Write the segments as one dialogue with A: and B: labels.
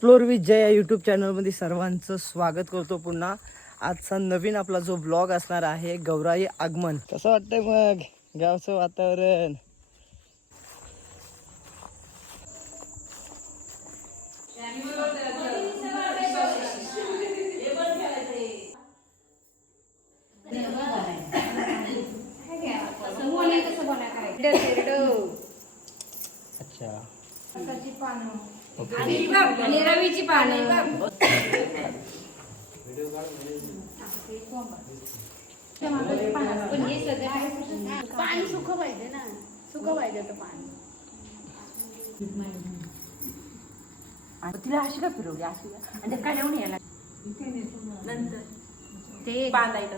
A: Explore with जय या YouTube चॅनलमध्ये सर्वांचं स्वागत करतो पुन्हा. आजचा नवीन आपला जो ब्लॉग असणार आहे गौराई आगमन. कसं वाटतंय मग गावचं वातावरण? अच्छा.
B: आणि रवीची पाने. पाणी सुख पाहिजे ना. सुख पाहिजे तर पाणी
C: तिला अशी का फिरवली अशी का? आणि ते काढून यायला नंतर. ते बांधायचं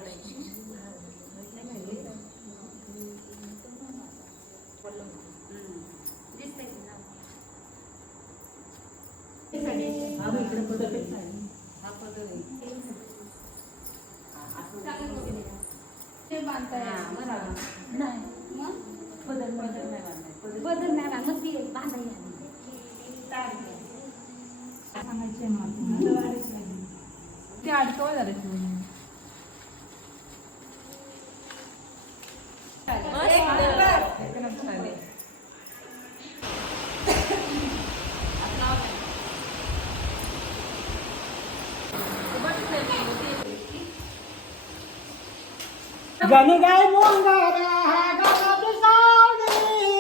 B: बांधताय
C: नाही. बदल बदल नाही बांधायचं
B: बदल नाही मग ती बांधायला
C: ते अडकव झालं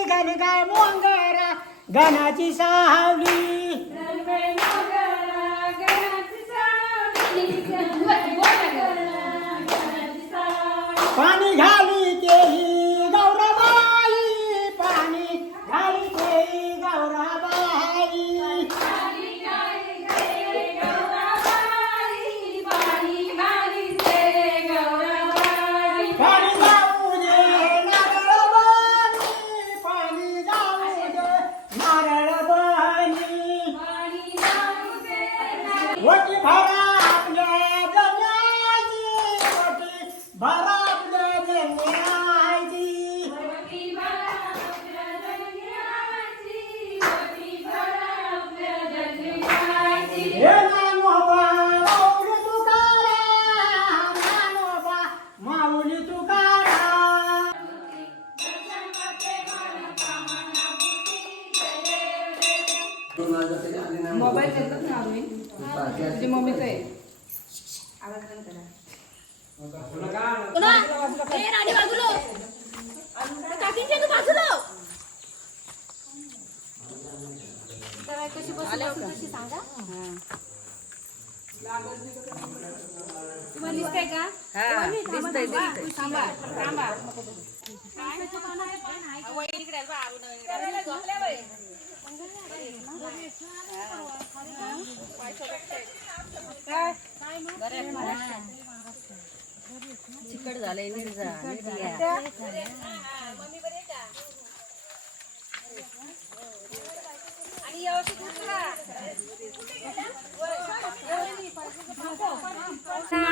A: गण गाय मोंगारा गणाची सावली.
B: तुम्हाला दिसतंय का
C: हा दिसतंय दिसतंय
B: थांबा थांबा
C: चिकट झालंय निर्जा.
D: अरे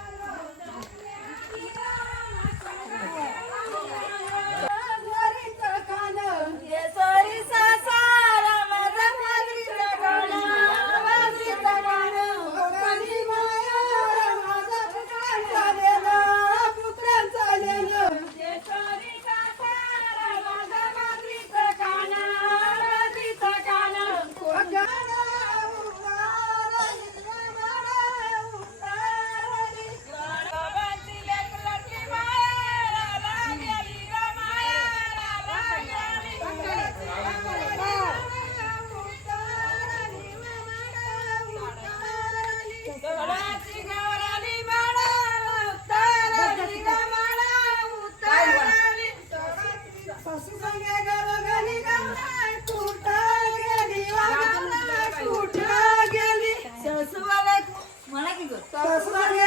A: 三十
D: 三。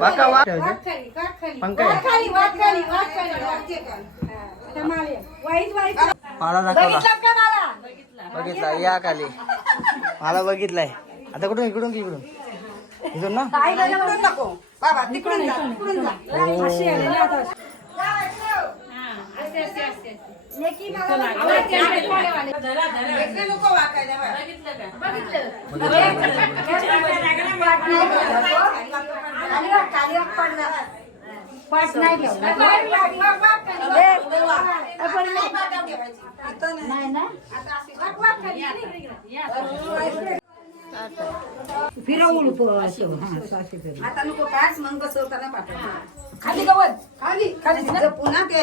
A: वाका वा
D: खाली काठ खाली
A: पंकज.
D: वाट खाली वाट खाली वाट खाली वाट खाली. हा. आता माल आहे. वाईट वाईट.
A: मला दाखवला
D: बघितलं का मला?
A: बघितला या खाली. मला बघितलाय. आता कुठून इकडून की इकडून? ना?
D: इकडून बाबा तिकडून पाठ नाही? आता हा, नको पाच मग बसवताना पाठव खाली गवत. खाली. खाली. पुन्हा ते.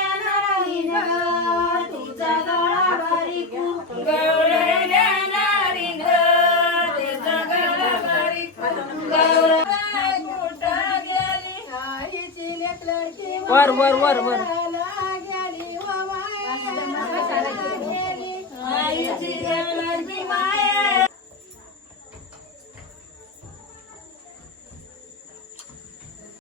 C: वर वर वर वर.